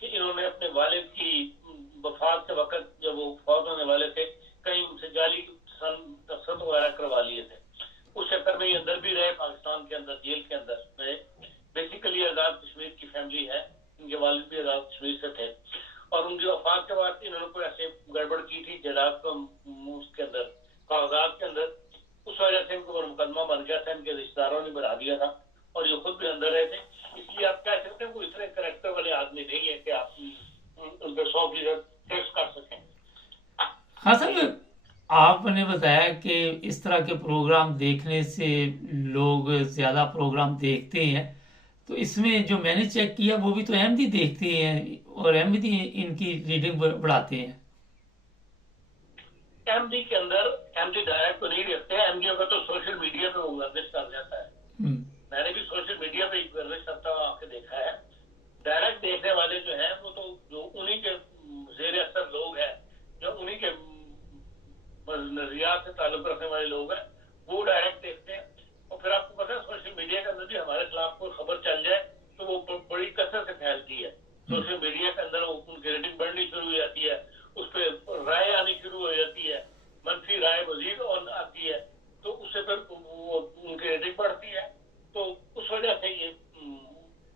کہ انہوں نے اپنے والد کی وفات کے وقت جب وہ فوت ہونے والے تھے کہیں ان سے جعلی دستخط وغیرہ کروا لیے تھے. اس چکر میں یہ اندر بھی رہے، پاکستان کے اندر جیل کے اندر رہے. بیسیکلی آزاد کشمیر کی فیملی ہے، ان کے والد بھی آزاد کشمیر سے تھے، اور ان کی وفات کے بعد انہوں نے کوئی ایسے گڑبڑ کی تھی جائیداد اس کے اندر کاغذات کے اندر، اس وجہ سے ان کو مقدمہ بن گیا تھا، ان کے رشتے داروں نے بنا دیا تھا اور یہ خود بھی اندر رہے تھے. اس لیے آپ کہہ سکتے ہیں وہ اتنے کریکٹر والے آدمی نہیں ہے کہ آپ ان پہ 100% ٹیسٹ کر سکیں. ہاں سر، آپ نے بتایا کہ اس طرح کے پروگرام دیکھنے سے لوگ زیادہ پروگرام دیکھتے ہیں، تو اس میں جو میں نے چیک کیا وہ بھی تو احمدی دیکھتے ہیں اور احمدی ان کی ریڈنگ بڑھاتے ہیں. احمدی کے اندر احمدی ڈائریکٹ تو نہیں دیکھتے، احمدیوں کا تو سوشل میڈیا پہ وہ گردش چل جاتا ہے. میں نے بھی سوشل میڈیا پہ گردش کرتا ہوا آپ کے دیکھا ہے. ڈائریکٹ دیکھنے والے جو ہیں وہ تو جو انہی کے زیر اثر لوگ ہیں، جو انہی کے نظریات سے تعلق رکھنے والے لوگ ہیں، وہ ڈائریکٹ دیکھتے ہیں. اور پھر آپ کو پتا ہے سوشل میڈیا کے اندر بھی ہمارے خلاف کوئی خبر چل جائے تو وہ بڑی کثرت سے پھیلتی ہے. سوشل میڈیا کے اندر ان کی ریٹنگ بڑھنی شروع ہو جاتی ہے، اس پہ رائے آنی شروع ہو جاتی ہے، منفی رائے مزید آتی ہے، تو اس سے پھر وہ ان کی ریٹنگ بڑھتی ہے. تو اس وجہ سے یہ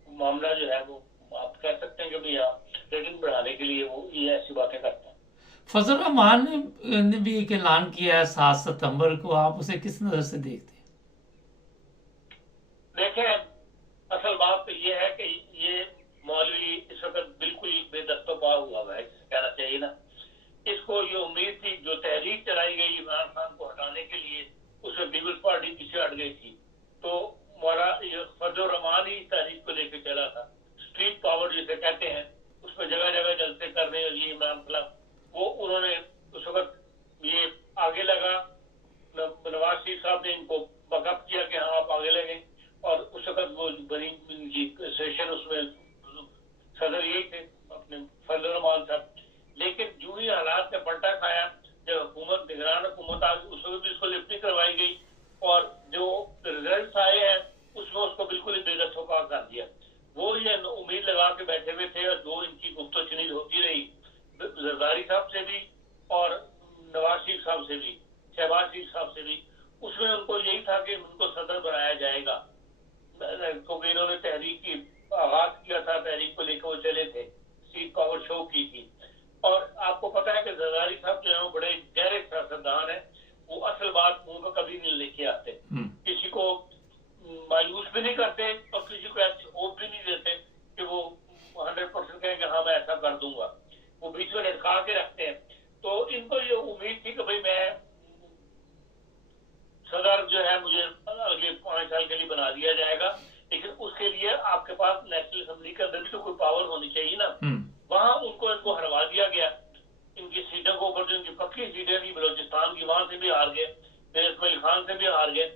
معاملہ جو ہے وہ آپ کہہ سکتے ہیں کہ بھئی ریٹنگ بڑھانے کے لیے وہ یہ ایسی باتیں کرتے ہیں. فضل الرحمان نے بھی ایک اعلان کیا ہے 7 ستمبر کو، آپ اسے کس نظر سے دیکھتے ہیں؟ دیکھیں، اصل بات تو یہ ہے کہ یہ مولوی اس وقت بالکل بے دست و پا ہوا ہے، جسے کہنا چاہیے نا. اس کو یہ امید تھی، جو تحریک چلائی گئی عمران خان کو ہٹانے کے لیے، اس میں پیپلز پارٹی پیچھے ہٹ گئی تھی، تو مولانا فضل الرحمان ہی تحریک کو لے کے چلا تھا. اسٹریٹ پاور جسے کہتے ہیں، اس پہ جگہ جگہ جلسے کرنے اور یہ عمران خلاف، وہ انہوں نے اس وقت یہ آگے لگا. نواز شریف صاحب نے ان کو بک اپ کیا کہ ہاں آپ آگے لگیں، اور اس وقت وہ بنی سیشن اس میں صدر یہی تھے اپنے فضل الرحمان صاحب. لیکن جو ہی حالات نے پلٹا کھایا، جب حکومت نگران حکومت آ گئی، اس وقت بھی اس کو لفٹ نہیں کروائی گئی، اور جو ریزلٹس آئے ہیں اس میں اس کو بالکل ہی بے دست و پا کر دیا. وہ یہ امید لگا کے بیٹھے ہوئے تھے، اور جو ان کی گفت و شنید ہوتی رہی زرداری صاحب سے بھی اور نواز شریف صاحب سے بھی، شہباز شریف صاحب سے بھی، اس میں ان کو یہی تھا کہ ان کو صدر بنایا جائے گا، کیونکہ انہوں نے تحریک کی آغاز کیا تھا، تحریک کو لے کے وہ چلے تھے، سیٹ پاور شو کی تھی. اور آپ کو پتا ہے کہ زرداری صاحب جو ہیں وہ بڑے گہرے سیاستدان ہیں، وہ اصل بات منہ پہ کبھی نہیں لے کے آتے، کسی کو مایوس بھی نہیں کرتے اور کسی کو ایسی ہوپ بھی نہیں دیتے کہ وہ 100% کہیں کہ ہاں میں ایسا کر دوں گا. وہ بیچ میں لٹکا کے رکھتے ہیں. تو ان کو یہ امید تھی کہ بھئی میں صدر جو ہے مجھے اگلے 5 سال کے لیے بنا دیا جائے گا، لیکن اس کے لیے آپ کے پاس نیشنل اسمبلی کے اندر بھی تو کوئی پاور ہونی چاہیے نا. وہاں ان کو ہروا دیا گیا. ان کی سیٹوں کو اوپر جو ان کی پکی سیٹیں تھی بلوچستان کی، وہاں سے بھی ہار گئے، پھر اسماعیل خان سے بھی ہار گئے.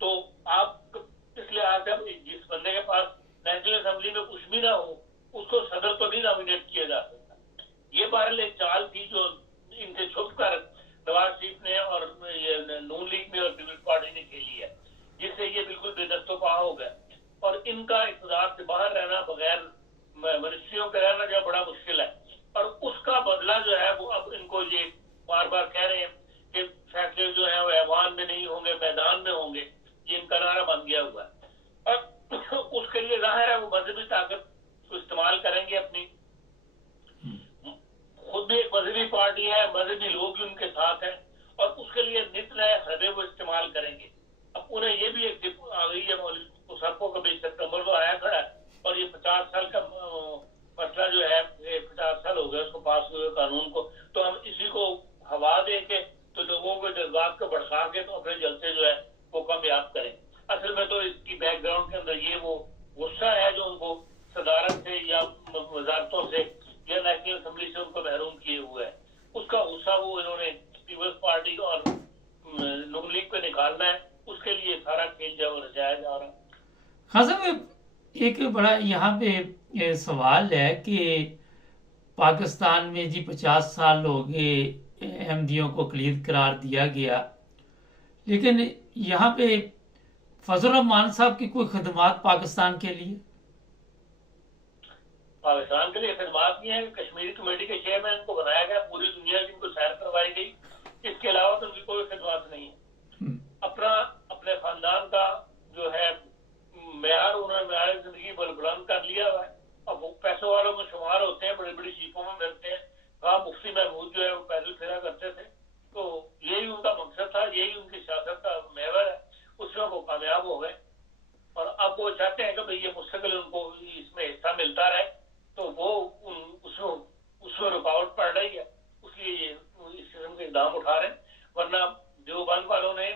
تو آپ اس لحاظ سے جس بندے کے پاس نیشنل اسمبلی میں کچھ بھی نہ ہو، اس کو صدر تو نہیں نامینیٹ کیا جا سکتا. یہ بہرحال ایک چال تھی جو ان سے چھپ کر نواز شریف نے اور نون لیگ نے اور پیپلز پارٹی نے کھیلی ہے، جس سے یہ بالکل بے دست و پا ہو گئے. اور ان کا اقتدار سے باہر رہنا، بغیر منسٹریوں کے رہنا جو بڑا مشکل ہے. اور اس کا بدلہ جو ہے وہ اب ان کو یہ بار بار کہہ رہے ہیں کہ فیصلے جو ہیں وہ ایوان میں نہیں ہوں گے، میدان میں ہوں گے. یہ ان کا نعرہ بن گیا ہوا ہے. اور اس کے لیے ظاہر ہے وہ مذہبی طاقت کو استعمال کریں گے اپنی. خود بھی ایک مذہبی پارٹی ہے، مذہبی لوگ بھی ان کے ساتھ ہیں، اور اس کے لیے نت نئے حربے وہ استعمال کریں گے. اب انہیں یہ بھی ایک ٹپ آ گئی ہے مولوی صاحب کو، کبھی ستمبر کو آیا کھڑا ہے، اور یہ 50 سال کا مسئلہ جو ہے، 50 سال ہو گئے اس کو پاس ہوئے قانون کو، تو ہم اسی کو ہوا دے کے تو لوگوں کو جذبات کو بڑھا کے تو اپنے جلسے جو ہے وہ کامیاب کریں. اصل میں تو اس کی بیک گراؤنڈ کے اندر یہ وہ غصہ ہے جو ان کو صدارت سے یا وزارتوں سے یا نیشنل اسمبلی سے ان کو محروم کیے ہوئے ہے. اس کا غصہ وہ انہوں نے پیپلز پارٹی اور نون لیگ پہ نکالنا ہے. اس کے لیے سارا کھیل جو رچایا جا رہا ہے. ہاں صاحب، ایک بڑا یہاں پہ سوال ہے کہ پاکستان میں جی 50 سال ہو گئے احمدیوں کو اقلیت قرار دیا گیا، لیکن یہاں پہ فضل الرحمان صاحب کی کوئی خدمات پاکستان کے لیے؟ پاکستان کے لیے خدمات کی ہیں. کشمیری کمیٹی کے چیئرمین کو بنایا گیا, پوری دنیا کی ان کو سیر کروائی گئی, اس کے علاوہ تو ان کی کوئی خدمات نہیں ہے. اپنے خاندان کا جو ہے معیار, انہوں نے معیار زندگی بلند کر لیا ہوا ہے. اب وہ پیسوں والوں میں شمار ہوتے ہیں, بڑی بڑی جیپوں میں ملتے ہیں. کہاں مفتی محمود جو ہے وہ پیدل پھرا کرتے تھے. تو یہی ان کا مقصد تھا, یہی ان کی سیاست کا محور ہے. اس میں وہ کامیاب ہو گئے, اور اب وہ چاہتے ہیں کہ بھئی یہ مستقل ان کو اس میں حصہ ملتا رہے. تو وہ اس میں رکاوٹ پڑ رہی ہے, اس لیے یہ اس قسم کے اقدام اٹھا رہے ہیں. ورنہ دیوبند والوں نے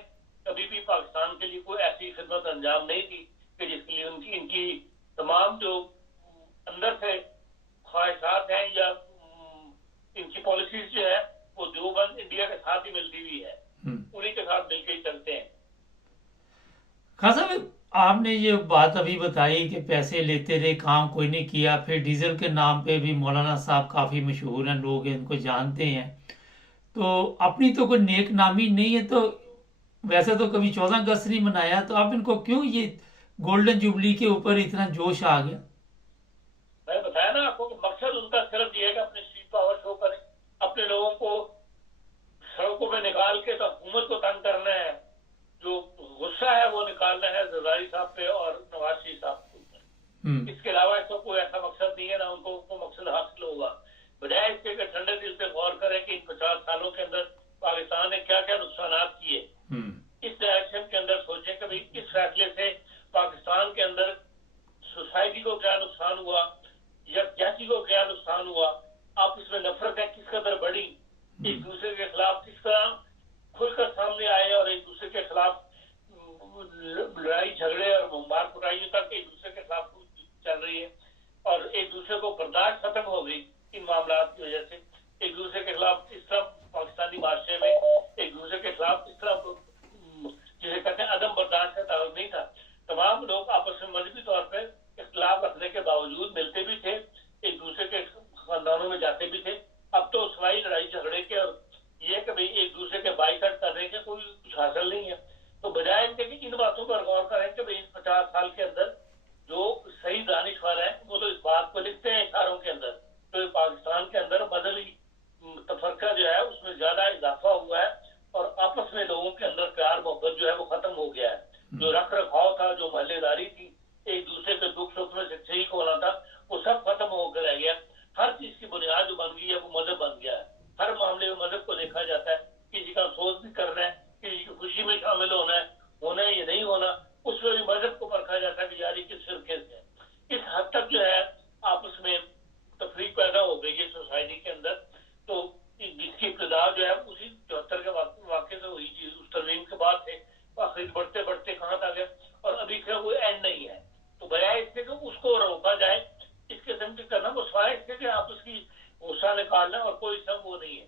کبھی بھی پاکستان کے لیے کوئی ایسی خدمت انجام نہیں دی کہ جس کے لیے ان کی تمام جو اندر سے خواہشات ہیں یا ان کی پالیسیز جو ہے وہ دیوبند انڈیا کے ساتھ ہی ملتی ہوئی ہے, انہی کے ساتھ مل کے ہی چلتے ہیں. خان صاحب, آپ نے یہ بات ابھی بتائی کہ پیسے لیتے رہے, کام کوئی نہیں کیا. پھر ڈیزل کے نام پہ بھی مولانا صاحب کافی مشہور ہیں, لوگ ان کو جانتے ہیں. تو اپنی تو کوئی نیک نامی نہیں ہے, تو ویسے تو کبھی 14 اگست نہیں منایا, تو آپ ان کو کیوں یہ گولڈن جوبلی کے اوپر اتنا جوش آ گیا؟ میں بتایا نا آپ کو, مقصد ان کا صرف یہ ہے کہ اپنے اسٹریٹ پاور شو کریں, اپنے لوگوں کو سڑکوں پہ نکال کے تو حکومت کو تنگ کرنا ہے. جو غصہ ہے وہ نکالنا ہے زرداری صاحب پہ اور نواز شریف صاحب کے اوپر. اس کے علاوہ اس کا کوئی ایسا مقصد نہیں ہے, نہ ان کو مقصد حاصل ہوگا. بجائے اس کے کہ ٹھنڈے دل سے غور کریں کہ ان 50 سالوں کے اندر پاکستان نے کیا کیا نقصانات کیے, اس ڈائریکشن کے اندر سوچیں کہ بھئی اس فیصلے سے پاکستان کے اندر سوسائٹی کو کیا نقصان ہوا, یا کسی کو کیا نقصان ہوا, آپس میں نفرتیں کس قدر بڑھی, ایک دوسرے کے خلاف کس طرح کھل کر سامنے آئے, اور ایک دوسرے کے خلاف لڑائی جھگڑے اور مار کٹائیوں تک ایک دوسرے کے خلاف چل رہی ہے, اور ایک دوسرے کو برداشت ختم ہو گئی ان معاملات کی وجہ سے. ایک دوسرے کے خلاف اس طرح پاکستانی معاشرے میں ایک دوسرے کے خلاف اس طرح جسے کہتے ہیں عدم برداشت کا تعلق نہیں تھا. تمام لوگ آپس میں مذہبی طور پہ اختلاف رکھنے کے باوجود ملتے بھی تھے, ایک دوسرے کے خاندانوں میں جاتے بھی تھے. اب تو سوائی لڑائی جھگڑے کے اور یہ کہ بھئی ایک دوسرے کے بائیکاٹ کرنے کے کوئی کچھ حاصل نہیں ہے. تو بجائے ان کے کہ ان باتوں پر غور کریں کہ بھئی 50 سال کے اندر جو صحیح دانشور ہیں وہ تو اس بات کو لکھتے ہیں اشاروں کے اندر, تو پاکستان کے اندر مذہبی تفرقہ جو ہے اس میں زیادہ اضافہ ہوا ہے, اور آپس میں لوگوں کے اندر پیار محبت جو ہے وہ ختم ہو گیا ہے. جو رکھ رکھاؤ تھا, جو محلے داری تھی, ایک دوسرے کے دکھ سکھ میں شریک ہونا تھا, وہ سب ختم ہو کے رہ گیا. ہر چیز کی بنیاد جو بن گئی ہے وہ مذہب بن گیا ہے. ہر معاملے میں مذہب کو دیکھا جاتا ہے, کسی کا افسوس بھی کرنا ہے, کسی کی خوشی میں شامل ہونا ہے یا نہیں ہونا, اس میں بھی مذہب کو پرکھا جاتا ہے کہ یار کس فرقے سے ہے. اس حد تک جو ہے آپس میں تفریق پیدا ہو گئی ہے سوسائٹی کے اندر. تو جس کی ابتدا جو ہے اسی 74 کے واقعے سے ہوئی چیز, اس ترمیم کے بعد سے آخر بڑھتے بڑھتے کہاں تک ہے, اور ابھی کا کوئی اینڈ نہیں ہے. تو بجائے اس کے کہ اس کو روکا جائے, اس قسم کی کرنا وہ سوائے اس کے کہ آپ اس کی غصہ نکالنا, اور کوئی سب وہ نہیں ہے.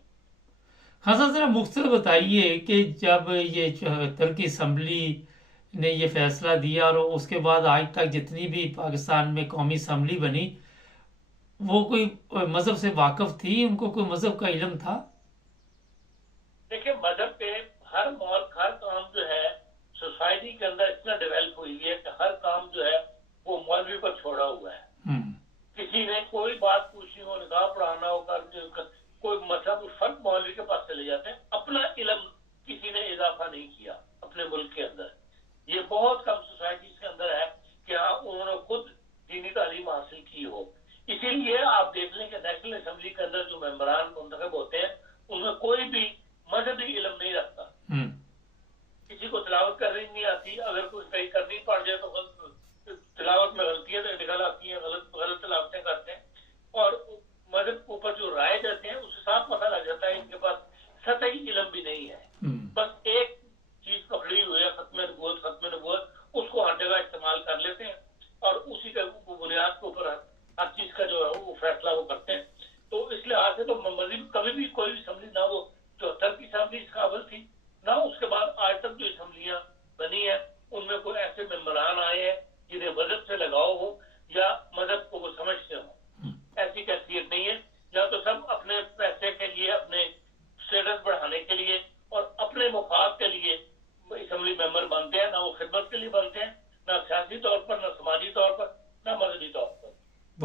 ہاں سر, ذرا مختصر بتائیے کہ جب یہ 74 کی اسمبلی نے یہ فیصلہ دیا اور اس کے بعد آج تک جتنی بھی پاکستان میں قومی اسمبلی بنی, وہ کوئی مذہب سے واقف تھی, ان کو کوئی مذہب کا علم تھا؟ دیکھیں, مذہب پہ ہر کام جو ہے سوسائٹی کے اندر اتنا ڈیولپ ہوئی ہے کہ ہر کام جو ہے وہ مولوی پر چھوڑا ہوا ہے. کسی نے کوئی بات پوچھنی ہو, نکاح پڑھانا ہو, کوئی مطلب فرق مولوی کے پاس چلے جاتے ہیں. اپنا علم کسی نے اضافہ نہیں کیا اپنے ملک کے اندر. یہ بہت کم سوسائٹیز کے اندر ہے کہ ہاں انہوں نے خود دینی تعلیم حاصل کی ہو. اسی لیے آپ دیکھ لیں کہ نیشنل اسمبلی کے اندر جو ممبران منتخب ہوتے ہیں ان میں کوئی بھی مذہبی علم نہیں رکھتا. کسی کو تلاوت کرنی نہیں آتی, اگر کچھ کہیں کرنی پڑ جائے تو تلاوت میں غلطیاں نکل آتی ہیں, غلط تلاوتیں کرتے ہیں, اور مذہب کے اوپر جو رائے دیتے ہیں اس سے صاف پتہ لگ جاتا ہے ان کے پاس سطحی علم بھی نہیں ہے. بس ایک چیز پکڑی ہوئی ہے, ختم نبوت, اس کو ہر جگہ استعمال کر لیتے ہیں, اور اسی کے بنیاد کے اوپر ہر چیز کا جو ہے وہ فیصلہ وہ کرتے ہیں. تو اس لحاظ سے تو مذہب کبھی بھی کوئی اسمبلی نہ وہ 74 کی اسمبلی اس قابل تھی, نہ اس کے بعد آج تک جو اسمبلیاں بنی ہیں ان میں کوئی ایسے ممبران آئے ہیں جنہیں مذہب سے لگاؤ ہو یا مذہب کو وہ سمجھتے ہوں. ایسی کیفیت نہیں ہے. یا تو سب اپنے پیسے کے لیے, اپنے اسٹیٹس بڑھانے کے لیے اور اپنے مفاد کے لیے اسمبلی ممبر بنتے ہیں, نہ وہ خدمت کے لیے بنتے ہیں, نہ سیاسی طور پر, نہ سماجی طور پر, نہ مذہبی طور پر.